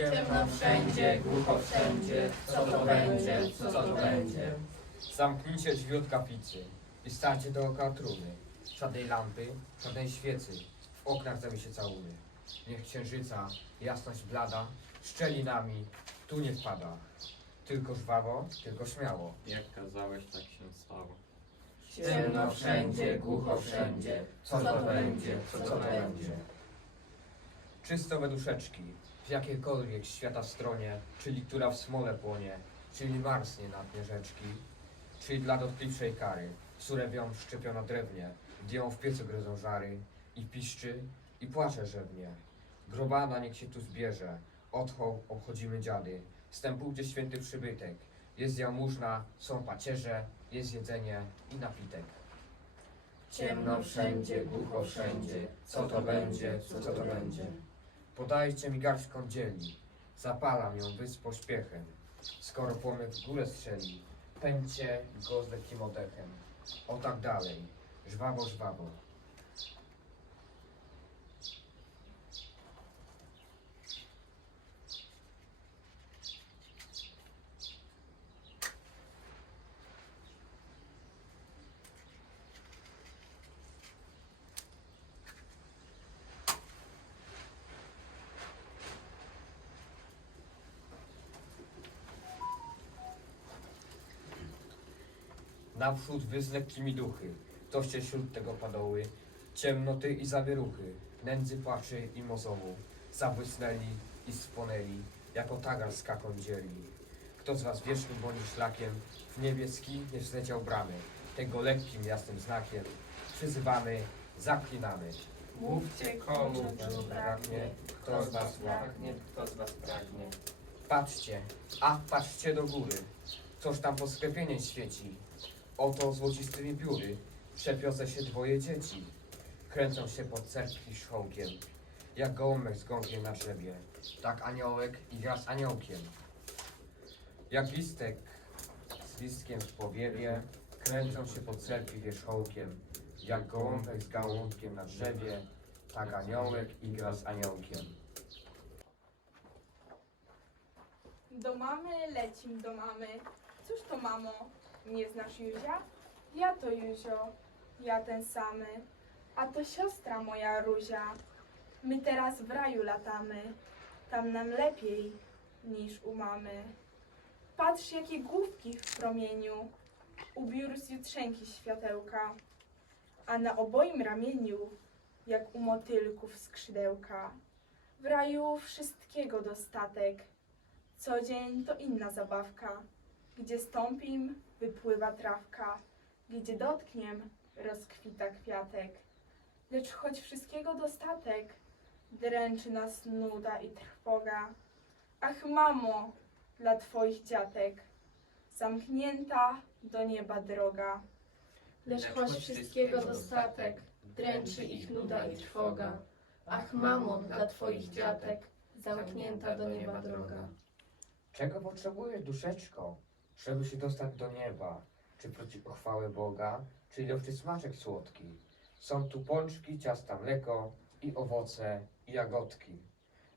Ciemno wszędzie, głucho wszędzie, co to będzie, co to będzie? Zamknijcie drzwi od kaplicy i stańcie dookoła trumny. Żadnej lampy, żadnej świecy, w oknach zami się całuny. Niech księżyca, jasność blada, szczelinami tu nie wpada. Tylko żwawo, tylko śmiało. Jak kazałeś, tak się stało. Ciemno wszędzie, głucho wszędzie, co to będzie, co to będzie? Czysto we duszeczki, w jakiejkolwiek świata stronie, czyli która w smole płonie, czyli marsnie na dnie rzeczki, czyli dla dotkliwszej kary, surewią szczepią na drewnie, gdy ją w piecu gryzą żary, i piszczy, i płacze rzewnie. Grobana niech się tu zbierze, odchoł obchodzimy dziady, wstępujcie święty przybytek, jest jałmużna, są pacierze, jest jedzenie i napitek. Ciemno wszędzie, głucho wszędzie, co to będzie, co to będzie? Podajcie mi garść kądzieli, zapalam ją wy z pośpiechem. Skoro płomyk w górę strzeli, pędźcie go z lekkim oddechem. O tak dalej, żwawo, żwawo. Naprzód wy z lekkimi duchy, toście wśród tego padoły, ciemnoty i zawieruchy, nędzy płaczy i mozołu, zabłysnęli i spłonęli, jako tagar z dzieli. Kto z was wiecznym bądź szlakiem, w niebieski nie wzleciał bramy, tego lekkim jasnym znakiem, przyzywamy, zaklinamy. Mówcie komu czego braknie, kto z was łaknie, kto z was pragnie. Patrzcie, a patrzcie do góry, coż tam pod sklepieniem świeci. Oto złocistymi pióry przepiose się dwoje dzieci. Kręcą się pod cerkwi szchołkiem, jak gołąbek z gąkiem na drzewie. Tak aniołek i gra z aniołkiem. Jak listek z listkiem w powiewie, kręcą się pod cerkwi wierzchołkiem. Jak gołąbek z gałąbkiem na drzewie, tak aniołek i gra z aniołkiem. Do mamy lecim do mamy. Cóż to mamo? Nie znasz Józia? Ja to Józio, ja ten samy. A to siostra moja Ruzia. My teraz w raju latamy. Tam nam lepiej niż u mamy. Patrz jakie główki w promieniu. U biur z jutrzenki światełka. A na oboim ramieniu jak u motylków skrzydełka. W raju wszystkiego dostatek. Co dzień to inna zabawka. Gdzie stąpim, wypływa trawka. Gdzie dotkniem, rozkwita kwiatek. Lecz choć wszystkiego dostatek, dręczy nas nuda i trwoga. Ach, mamo, dla twoich dziatek, zamknięta do nieba droga. Lecz choć wszystkiego dostatek, dręczy ich nuda i trwoga. Ach, mamo, dla twoich dziatek, zamknięta do nieba droga. Czego potrzebujesz, duszeczko, żeby się dostać do nieba? Czy prosić o chwałę Boga, czy ilości smaczek słodki? Są tu pączki, ciasta, mleko i owoce i jagodki.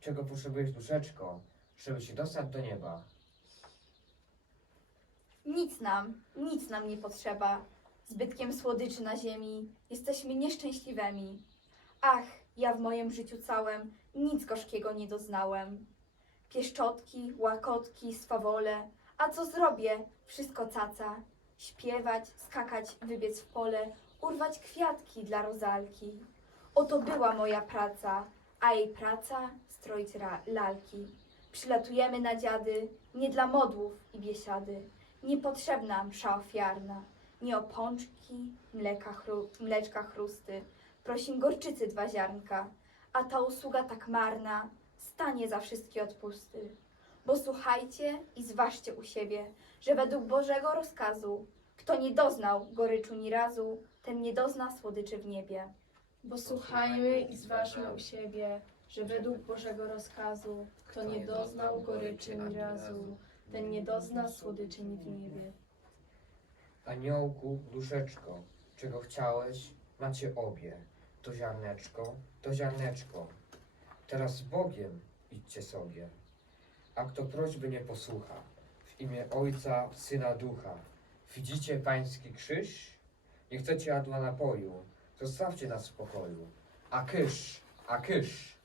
Czego potrzebujesz, duszeczko, żeby się dostać do nieba? Nic nam, nic nam nie potrzeba. Zbytkiem słodyczy na ziemi jesteśmy nieszczęśliwymi. Ach, ja w moim życiu całym nic gorzkiego nie doznałem. Pieszczotki, łakotki, swawole, a co zrobię? Wszystko caca. Śpiewać, skakać, wybiec w pole, urwać kwiatki dla rozalki. Oto była moja praca, a jej praca stroić lalki. Przylatujemy na dziady, nie dla modłów i biesiady. Niepotrzebna msza ofiarna, nie o pączki, mleka chru, mleczka chrusty. Prosim gorczycy dwa ziarnka, a ta usługa tak marna stanie za wszystkie odpusty. Bo słuchajcie i zważcie u siebie, że według Bożego rozkazu, kto nie doznał goryczu ni razu, ten nie dozna słodyczy w niebie. Bo słuchajmy i zważmy u siebie, że według Bożego rozkazu, kto nie doznał goryczy ni razu, ten nie dozna słodyczy ni w niebie. Aniołku, duszeczko, czego chciałeś, macie obie. To ziarneczko, to ziarneczko. Teraz z Bogiem idźcie sobie. A kto prośby nie posłucha. W imię Ojca, Syna, Ducha. Widzicie pański krzyż? Nie chcecie jadła napoju, zostawcie nas w spokoju. A kysz, a kysz.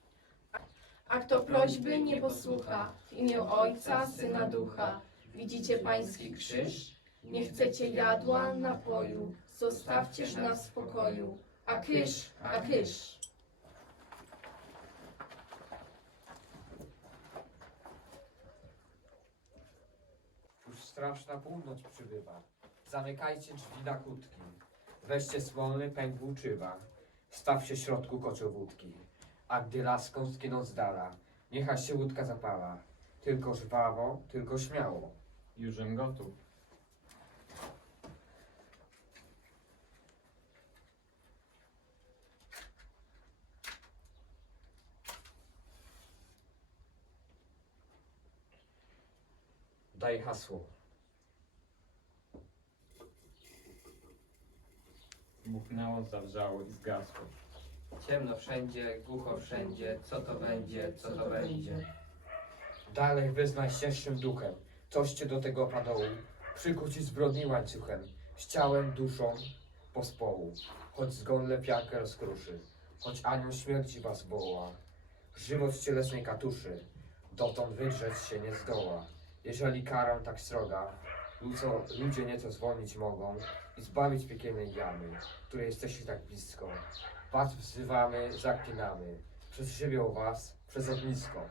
A kto prośby nie posłucha, w imię Ojca, Syna, Ducha. Widzicie pański krzyż? Nie chcecie jadła, napoju, zostawcież nas w spokoju. A kysz, a kysz. Już straszna północ przybywa. Zamykajcie drzwi na kłódki. Weźcie słony pęk włóczywa. Staw się środku kociowódki. A gdy laską skiną z dala, niechaj się łódka zapala. Tylko żwawo, tylko śmiało. Jużem gotów. Daj hasło. Buchnęło, zawrzało i zgasło. Ciemno wszędzie, głucho wszędzie, co to będzie, co to będzie. Dalej wyznaj cięższym duchem, coś cię do tego padołu, przykuci zbrodni łańcuchem, z ciałem, duszą, pospołu. Choć zgon lepiankę rozkruszy, choć anioł śmierci was woła, żywot cielesnej katuszy, dotąd wydrzeć się nie zdoła. Jeżeli karę tak sroga, ludzo, ludzie nieco zwolnić mogą i zbawić piekielnej jamy, której jesteście tak blisko. Was wzywamy, zaklinamy, przez żywioł was, przez ognisko.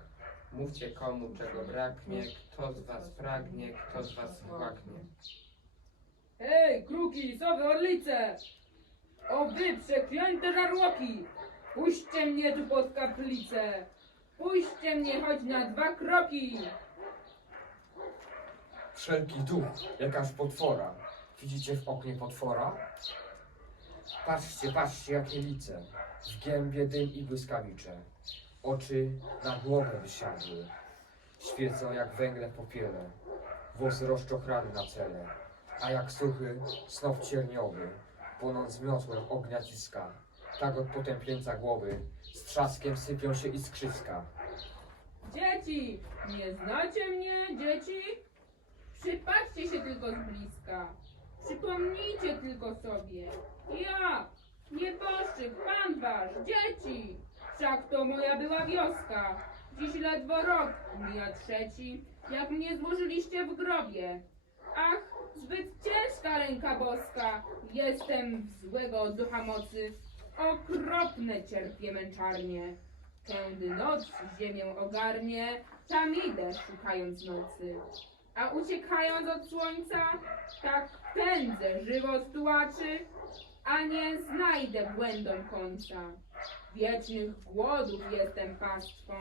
Mówcie komu czego braknie, kto z was pragnie, kto z was płaknie. Hej, kruki, sowy, orlice! O wy, przeklęte żarłoki! Puśćcie mnie tu pod kaplicę! Puśćcie mnie choć na dwa kroki! Wszelki duch, jakaż potwora. Widzicie w oknie potwora? Patrzcie, patrzcie, jakie lice. W gębie dym i błyskawicze. Oczy na głowę wysiadły. Świecą jak węgle popiele. Włos rozczochrany na cele. A jak suchy snop cierniowy, płonąc miotłem ognia ciska. Tak od potępieńca głowy z trzaskiem sypią się iskrzyska. Dzieci! Nie znacie mnie, dzieci? Przypatrzcie się tylko z bliska. Przypomnijcie tylko sobie. Ja, nieboszczyk, pan wasz, dzieci! Wszak to moja była wioska. Dziś ledwo rok, mija trzeci, jak mnie złożyliście w grobie. Ach, zbyt ciężka ręka boska, jestem złego ducha mocy. Okropne cierpię męczarnie. Kiedy noc ziemię ogarnie, tam idę szukając nocy. A uciekając od słońca, tak pędzę żywot tułaczy, a nie znajdę błędom końca. Wiecznych głodów jestem pastwą,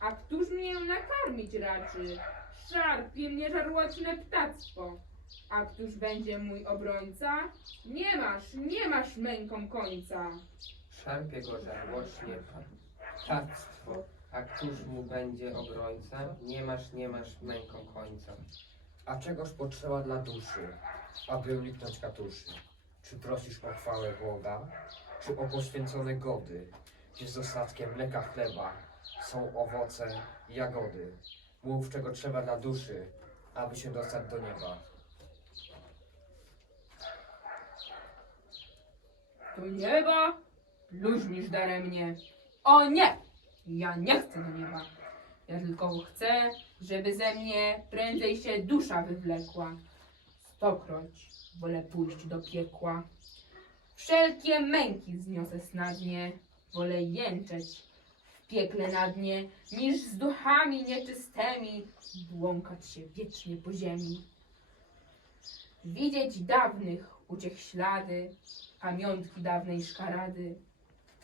a któż mnie nakarmić raczy? Szarpie mnie żarłoczne ptactwo. A któż będzie mój obrońca? Nie masz, nie masz męką końca. Szarpie go żarłocznie ptactwo, a któż mu będzie obrońca? Nie masz, nie masz męką końca. A czegoż potrzeba dla duszy, aby uniknąć katuszy? Czy prosisz o chwałę Boga, czy o poświęcone gody, gdzie z dostatkiem mleka chleba są owoce jagody? Mów, czego trzeba dla duszy, aby się dostać do nieba. Do nieba? Luźnisz daremnie. O nie! Ja nie chcę do nieba. Ja tylko chcę, żeby ze mnie prędzej się dusza wywlekła. Stokroć wolę pójść do piekła. Wszelkie męki zniosę snadnie. Wolę jęczeć w piekle na dnie, niż z duchami nieczystymi błąkać się wiecznie po ziemi. Widzieć dawnych uciech ślady, pamiątki dawnej szkarady.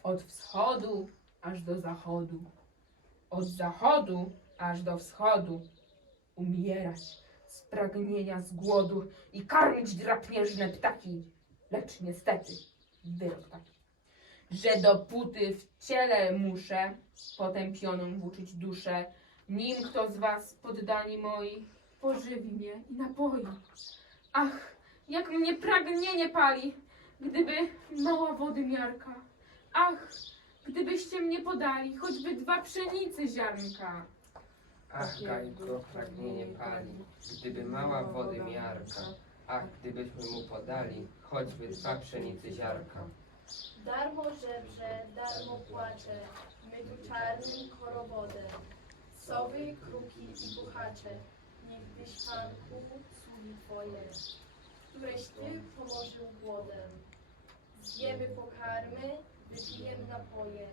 Od wschodu aż do zachodu. Od zachodu aż do wschodu. Umierać z pragnienia, z głodu i karmić drapieżne ptaki. Lecz niestety, wyrok taki, że dopóty w ciele muszę potępioną włóczyć duszę, nim kto z was, poddani moi, pożywi mnie i napoi. Ach, jak mnie pragnienie pali, gdyby mała wody miarka. Ach, gdybyście mnie podali choćby dwa pszenicy ziarnka. Ach, Gajko, pragnienie pali, gdyby mała wody miarka. Ach, gdybyśmy mu podali, choćby dwa pszenicy ziarka. Darmo żebrze, darmo płacze, my tu czarnym korowodem. Sowy, kruki i puchacze, niechbyś Pan uchód sługi Twoje, któreś Ty pomorzył głodem. Zjemy pokarmy, wypijemy napoje.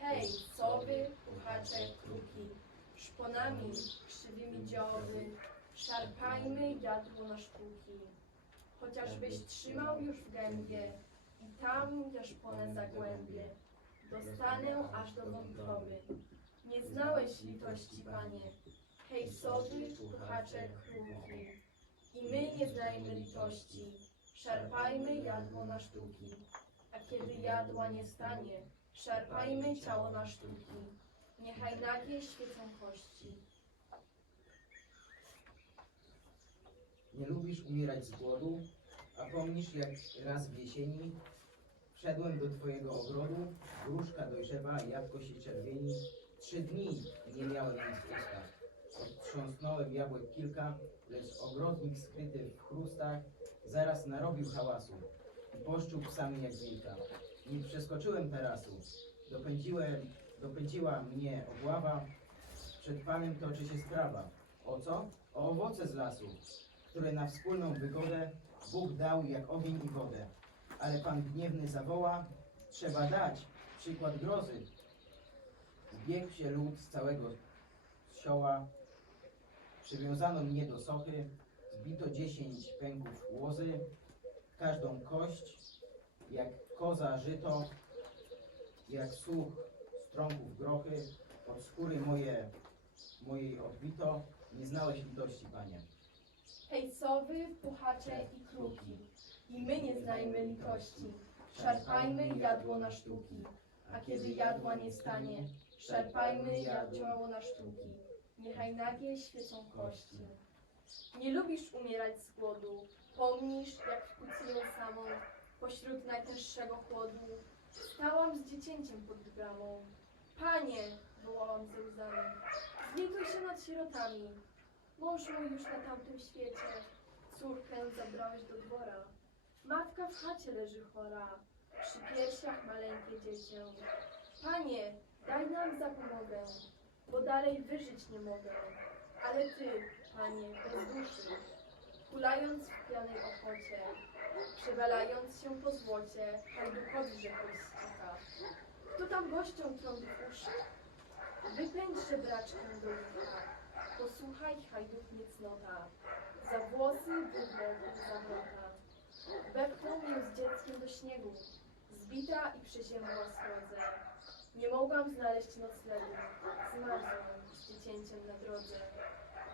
Hej, sowy, puchacze, kruki, szponami krzywymi dzioby, szarpajmy jadło na sztuki. Chociażbyś trzymał już w gębie, i tam ja szponę zagłębię. Dostanę aż do wątroby. Nie znałeś litości, panie. Hej, sowy, puchacze, kruki. I my nie znajmy litości. Szarpajmy jadło na sztuki. A kiedy jadła nie stanie, szarpajmy ciało na sztuki. Niechaj nagie świecą kości. Nie lubisz umierać z głodu, a pomnisz jak raz w jesieni wszedłem do twojego ogrodu, gruszka dojrzewa, jabłko się czerwieni. Trzy dni nie miałem nic w ustach. Odtrząsnąłem jabłek kilka, lecz ogrodnik skryty w chrustach zaraz narobił hałasu i poszczuł psami jak wilka. Nie przeskoczyłem tarasu, dopędziłem, dopędziła mnie obława, przed panem toczy się sprawa. O co? O owoce z lasu które na wspólną wygodę Bóg dał jak ogień i wodę. Ale Pan gniewny zawoła, trzeba dać przykład grozy. Zbiegł się lud z całego sioła, przywiązano mnie do sochy, zbito dziesięć pęków łozy, każdą kość, jak koza żyto, jak słuch strąków grochy, od skóry moje, mojej odbito, nie znałeś litości, Panie. Hej, sowy, puchacze i kruki. I my nie znajmy litości. Szarpajmy jadło na sztuki. A kiedy jadła nie stanie, szarpajmy jadło na sztuki. Niechaj nagie świecą kości. Nie lubisz umierać z głodu. Pomnisz, jak w kucyję samą, pośród najtęższego chłodu. Stałam z dziecięciem pod bramą. Panie, wołałam ze łzami, zlituj się nad sierotami. Mąż mój już na tamtym świecie, córkę zabrałeś do dwora. Matka w chacie leży chora, przy piersiach maleńkie dziecię. Panie, daj nam zapomogę, bo dalej wyżyć nie mogę. Ale ty, panie, bez duszy, hulając w pianej ochocie, przewalając się po złocie, hajdukowi rzekłeś ścicha. Kto tam gościom trąbi uszy? Wypędź żebraczkę do licha. Posłuchaj, hajduk niecnota, za włosy wywłoku zawrota. Wepchnął mnie z dzieckiem do śniegu, zbita i przeziębła srodze. Nie mogłam znaleźć noclegu, zmarzłam z dziecięciem na drodze.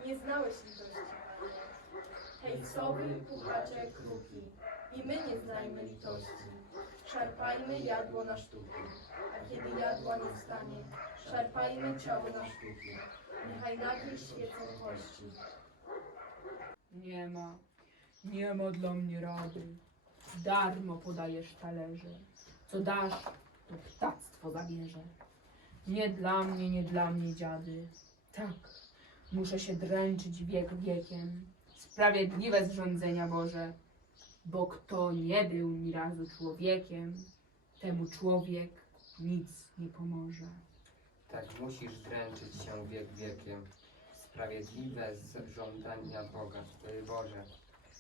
Nie znałeś litości. Hej, sowy, puchacze, kruki, i my nie znajmy litości. Szarpajmy jadło na sztuki, a kiedy jadła nie stanie, szarpajmy ciało na sztuki. Niechaj nagie świecą kości. Nie ma, nie ma dla mnie rady. Darmo podajesz talerze. Co dasz, to ptactwo zabierze. Nie dla mnie, nie dla mnie, dziady. Tak, muszę się dręczyć wiek wiekiem. Sprawiedliwe zrządzenia Boże. Bo kto nie był ni razu człowiekiem, temu człowiek nic nie pomoże. Tak musisz dręczyć się wiek wiekiem. Sprawiedliwe z żądania Boga, Boże.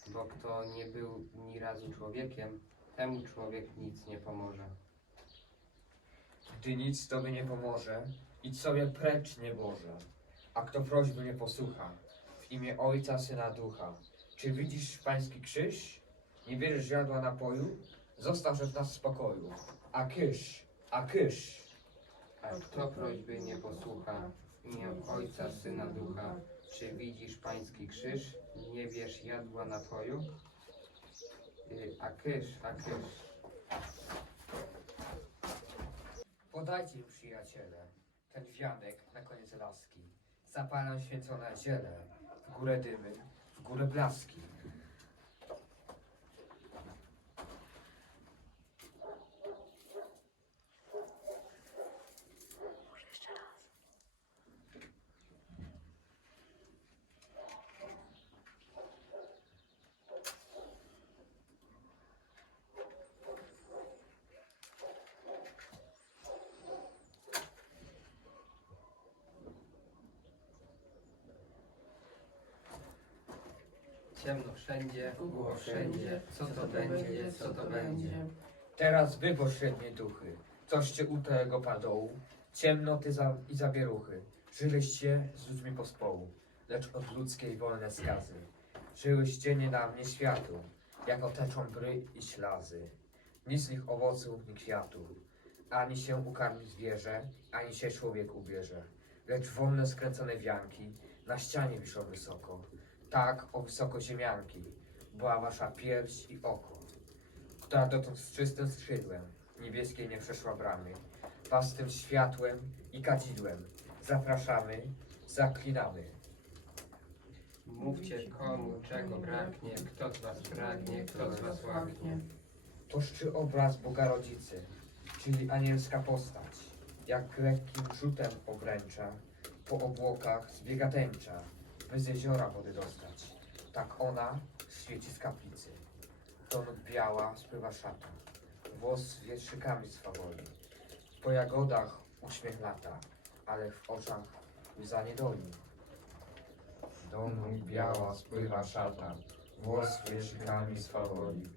Bo kto nie był ni razu człowiekiem, temu człowiek nic nie pomoże. Gdy nic tobie nie pomoże, idź sobie precz, nieboże. A kto prośby nie posłucha, w imię Ojca, Syna, Ducha. Czy widzisz pański krzyż? Nie bierzesz jadła napoju? Zostaw od nas w spokoju. A kysz, a kysz. A kto prośby nie posłucha, w imię Ojca, Syna, Ducha, czy widzisz pański krzyż? Nie bierz jadła napoju? Y, A kysz, a kysz. Podajcie, przyjaciele, ten wianek na koniec laski. Zapalam święcone ziele, w górę dymy, w górę blaski. Ciemno wszędzie, było wszędzie, co to będzie, co to będzie. Teraz wy pośrednie duchy, coście u tego padołu, ciemnoty za, i zawieruchy, żyłyście z ludźmi pospołu, lecz od ludzkiej wolne skazy. Żyłyście nie na mnie światu, jako teczą bry i ślazy. Nic z nich owoców, ni kwiatów, ani się ukarmi zwierzę, ani się człowiek ubierze. Lecz wolne skręcone wianki na ścianie wiszą wysoko. Tak, o wysoko ziemianki, była wasza pierś i oko która dotąd z czystym skrzydłem niebieskiej nie przeszła bramy. Was tym światłem i kadzidłem zapraszamy, zaklinamy. Mówcie komu, czego braknie, kto z was pragnie, kto z was łaknie. Toż czy obraz Boga Rodzicy, czyli anielska postać, jak lekkim rzutem obręcza, po obłokach zbiega tęcza, by z jeziora wody dostać. Tak ona świeci z kaplicy. To nóg biała spływa szata, włos wietrzykami swawoli. Po jagodach uśmiech lata, ale w oczach łza niedoli. Do nóg biała spływa szata, włos wietrzykami swawoli.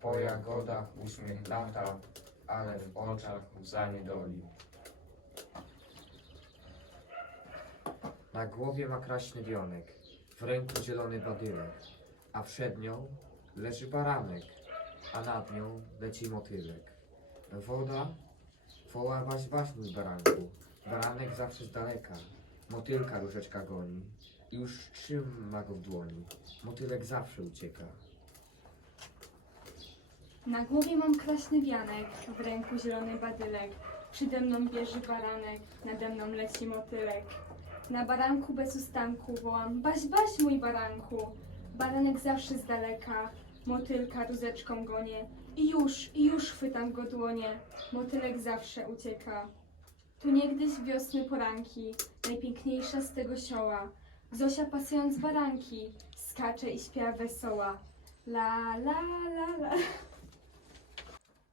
Po jagodach uśmiech lata, ale w oczach łza niedoli. Na głowie ma kraśny wionek, w ręku zielony badylek, a przed nią leży baranek, a nad nią leci motylek. Woda woła waś waś mój baranku, baranek zawsze z daleka, motylka różeczka goni, już trzyma go w dłoni, motylek zawsze ucieka. Na głowie mam kraśny wianek, w ręku zielony badylek. Przede mną bierze baranek, nade mną leci motylek. Na baranku bez ustanku wołam, baś, baś mój baranku. Baranek zawsze z daleka, motylka rózeczką gonie. I już, i już chwytam go dłonie, motylek zawsze ucieka. Tu niegdyś wiosny poranki, najpiękniejsza z tego sioła. Zosia pasując baranki, skacze i śpiewa wesoła. La, la, la, la.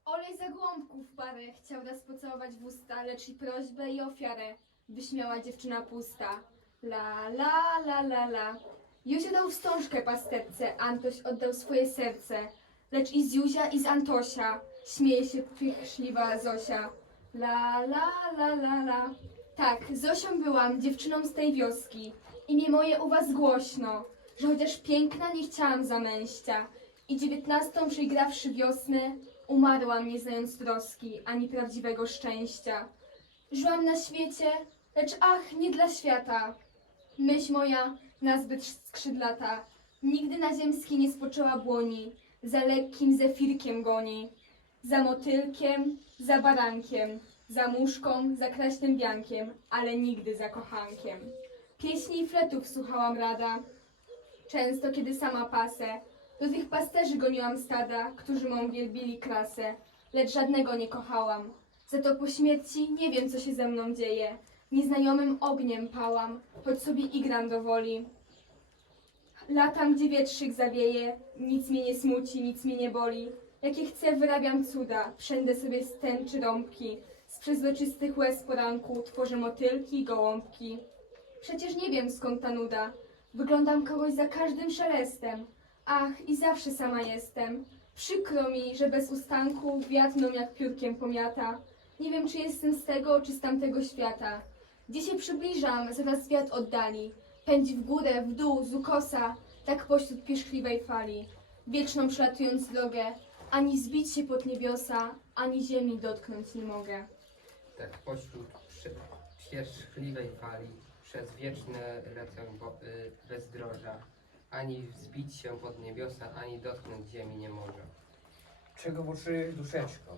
Olej za głąbków parę chciał raz pocałować w usta, lecz i prośbę i ofiarę wyśmiała dziewczyna pusta. La, la, la, la, la. Józio dał wstążkę pasterce, Antoś oddał swoje serce, lecz i z Józia i z Antosia śmieje się piechliwa Zosia. La, la, la, la, la. Tak, Zosią byłam, dziewczyną z tej wioski. Imię moje u was głośno, że chociaż piękna nie chciałam zamęścia. I dziewiętnastą przygrawszy wiosnę, Umarłam, nie znając troski, ani prawdziwego szczęścia. Żyłam na świecie, lecz ach, nie dla świata. Myśl moja, nazbyt skrzydlata, nigdy na ziemskiej nie spoczęła błoni, za lekkim zefirkiem goni, za motylkiem, za barankiem, za muszką, za kraśnym biankiem, ale nigdy za kochankiem. Pieśni i fletów słuchałam rada, często kiedy sama pasę, do tych pasterzy goniłam stada, którzy mą wielbili klasę, lecz żadnego nie kochałam. Za to po śmierci nie wiem, co się ze mną dzieje. Nieznajomym ogniem pałam, choć sobie igram do woli. Latam, gdzie wietrzyk zawieje, nic mnie nie smuci, nic mnie nie boli. Jakie chcę, wyrabiam cuda, przędę sobie stęczy rąbki. Z przezroczystych łez poranku tworzę motylki gołąbki. Przecież nie wiem, skąd ta nuda. Wyglądam kogoś za każdym szelestem. Ach, i zawsze sama jestem. Przykro mi, że bez ustanku wiatr mną jak piórkiem pomiata. Nie wiem, czy jestem z tego, czy z tamtego świata. Gdzie się przybliżam, zaraz wiatr oddali. Pędzi w górę, w dół, z ukosa, tak pośród pierzchliwej fali. Wieczną przelatując drogę, ani zbić się pod niebiosa, ani ziemi dotknąć nie mogę. Tak pośród przy- pierzchliwej fali, przez wieczne lecę bo, y, bezdroża, ani wzbić się pod niebiosa, ani dotknąć ziemi nie może. Czego uczysz duszeczko,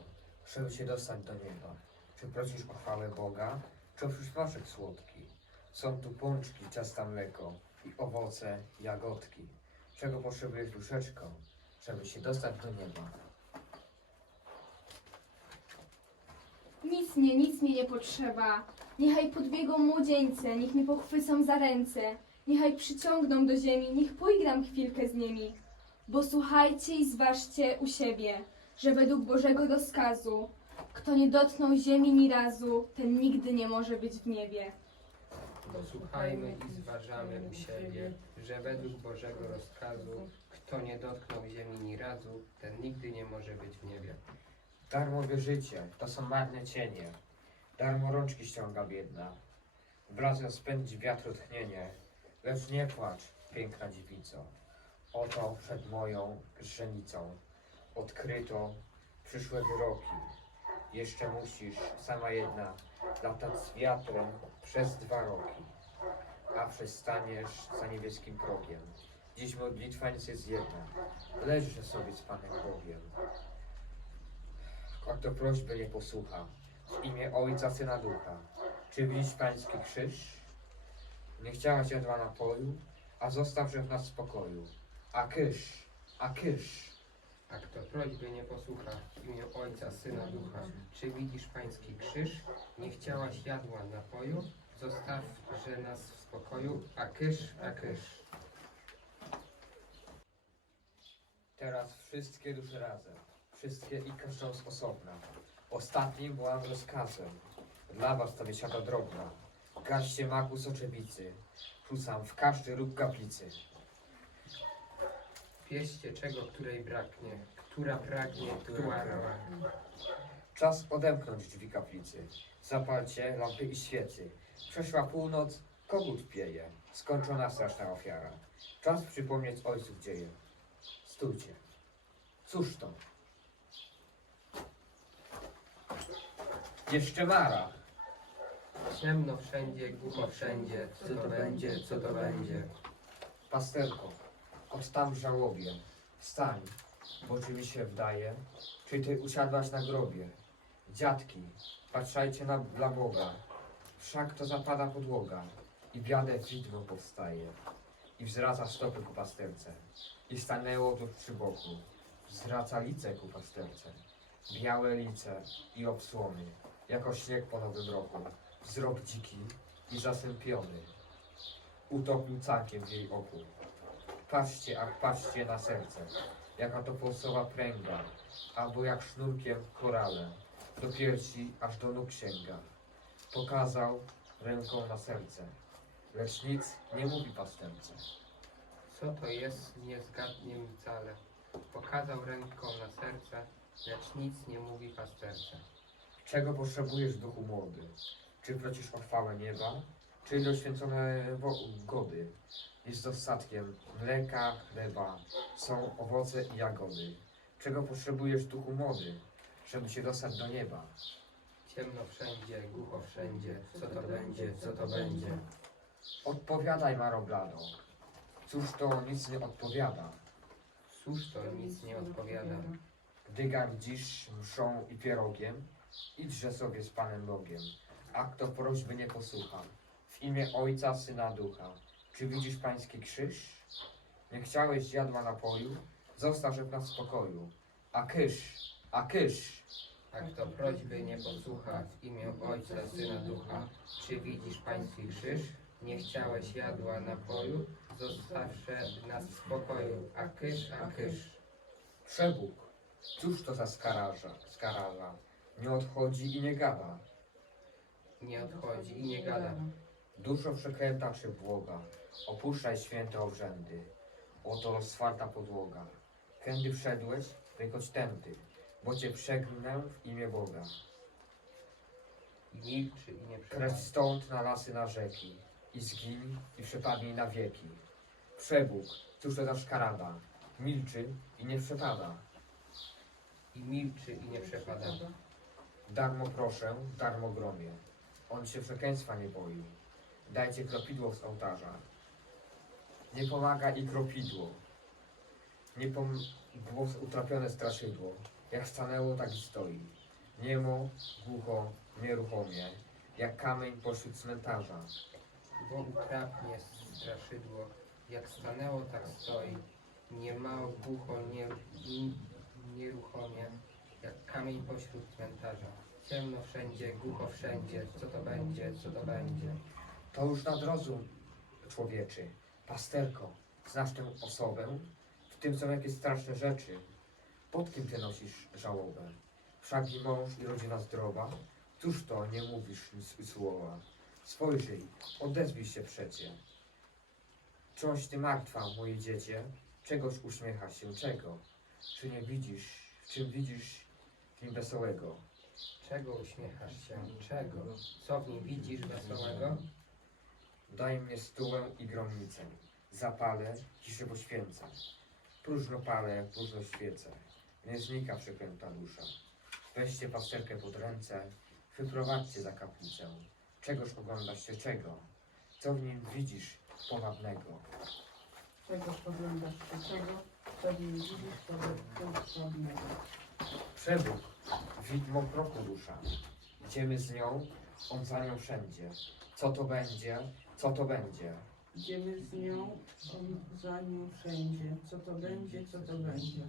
żeby się dostać do nieba? Czy prosisz o chwałę Boga, czy o przyszwaszek słodki? Są tu pączki, ciasta mleko i owoce, jagodki. Czego potrzebujesz duszeczko, żeby się dostać do nieba? Nic mnie, nic mnie nie potrzeba. Niechaj podbiegą młodzieńce, niech mnie pochwycą za ręce. Niechaj przyciągną do ziemi, niech poigram chwilkę z nimi. Bo słuchajcie i zważcie u siebie, że według Bożego rozkazu, kto nie dotknął ziemi ni razu, ten nigdy nie może być w niebie. Posłuchajmy i zważamy u siebie, że według Bożego rozkazu, kto nie dotknął ziemi ni razu, ten nigdy nie może być w niebie. Darmowe życie to są marne cienie. Darmo rączki ściąga biedna. Wrazem spędzi wiatru tchnienie. Lecz nie płacz, piękna dziewico. Oto przed moją grzenicą odkryto przyszłe wyroki. Jeszcze musisz, sama jedna, latać z wiatrem przez dwa roki. A przestaniesz za niebieskim progiem. Dziś modlitwa nic jest jedna. Leżę sobie z Panem Bogiem. Kto prośby nie posłucha, w imię Ojca, Syna, Ducha. Czy widzisz Pański krzyż? Nie chciałaś jadła napoju, a zostawże w nas spokoju. A kysz, a kysz. A kto prośby nie posłucha, w imię Ojca, Syna, Ducha, czy widzisz Pański krzyż? Nie chciałaś jadła napoju, zostawże nas w spokoju, a kysz, a kysz. Teraz wszystkie dusze razem, wszystkie i każdą z osobna. Ostatnim byłam rozkazem. Dla was to wysiada drobna. Gaście maku soczewicy, rzucam w każdy róg kaplicy. Wieście czego, której braknie, która pragnie, która Czas odemknąć drzwi kaplicy. Zapalcie lampy i świecy. Przeszła północ, kogut pieje. Skończona straszna ofiara. Czas przypomnieć ojców dzieje. Stójcie. Cóż to? Jeszcze Mara. Ciemno wszędzie, głucho wszędzie, co to będzie, co to będzie. Pasterko, od tam w żałobie. Wstań, bo czy mi się wdaje, czy ty usiadłaś na grobie? Dziadki, patrzajcie na dla Boga, wszak to zapada podłoga i biade widmo powstaje. I wzraca stopy ku pasterce i stanęło tu przy boku, zwraca lice ku pasterce, białe lice i obsłony, jako śnieg po nowym roku, wzrok dziki i zasępiony, utopił cakiem w jej oku. Patrzcie, ach, patrzcie na serce, jaka to pulsowa pręga, albo jak sznurkiem korale, do piersi aż do nóg sięga. Pokazał ręką na serce, lecz nic nie mówi pasterce. Co to jest, nie zgadnie mi wcale. Pokazał ręką na serce, lecz nic nie mówi pasterce. Czego potrzebujesz duchu młody? Czy prosisz o chwałę nieba, czy do święcone gody? Jest dostatkiem mleka, chleba, są owoce i jagody. Czego potrzebujesz duchu młody, żeby się dostać do nieba? Ciemno wszędzie, głucho wszędzie, co to będzie, co to będzie. Odpowiadaj, Maro Blado. Cóż to nic nie odpowiada? Cóż to nic nie odpowiada. Gdy gardzisz mszą i pierogiem, idźże sobie z Panem Bogiem. A kto prośby nie posłucha, w imię Ojca, Syna, Ducha. Czy widzisz Pański krzyż? Nie chciałeś jadła napoju? Zostawże w nas spokoju. A kysz, a kysz. A kto prośby nie posłucha, w imię Ojca, Syna, Ducha, czy widzisz Pański krzyż? Nie chciałeś jadła napoju, zostawsze nas w spokoju, a kysz, a kysz. Przebóg, cóż to za skaraża, skaraża? Nie odchodzi i nie gada. Nie odchodzi i nie gada. Duszo przeklęta czy błoga, opuszczaj święte obrzędy. Oto rozwarta podłoga. Kędy wszedłeś, wychodź tędy, bo cię przegnę w imię Boga. I milczy i nie Krecz przepada. stąd na lasy, na rzeki, i zgiń, i przepadnij na wieki. Przebóg, cóż to za szkarada, milczy i nie przepada. I milczy i nie przepada. Darmo proszę, darmo gromie. On się przekleństwa nie boi. Dajcie kropidło z ołtarza. Nie pomaga i kropidło. Nie pom... było utrapione straszydło. Jak stanęło, tak i stoi. Niemo, głucho, nieruchomie. Jak kamień pośród cmentarza. Bo utrapnie straszydło, jak stanęło, tak stoi. Nie mało głucho, nie, nieruchomie, jak kamień pośród cmentarza. Ciemno wszędzie, głucho wszędzie, co to będzie, co to będzie. To już nadrozum człowieczy. Pasterko, znasz tę osobę? W tym są jakieś straszne rzeczy. Pod kim ty nosisz żałobę? Wszak i mąż i rodzina zdrowa? Cóż to, nie mówisz nic słowa? Spojrzyj, odezwij się przecie. Coś ty martwa, moje dziecię, czegoś uśmiecha się, czego? Czy nie widzisz, w czym widzisz w nim wesołego? Czego uśmiechasz się? Czego? Co w nim widzisz wesołego? Daj mnie stułę i gromnicę, zapalę, ciszę poświęcę. Próżno palę, próżno świecę, nie znika przeklęta dusza. Weźcie pasterkę pod ręce, wyprowadźcie za kaplicę. Czegoż oglądasz się czego? Co w nim widzisz powabnego? Czego spoglądasz się czego, co w nim widzisz podobnego. Przebóg, widmo kroku dusza. Idziemy z nią, on za nią wszędzie. Co to będzie, co to będzie? Idziemy z nią, on za nią wszędzie. Co to będzie, co to będzie.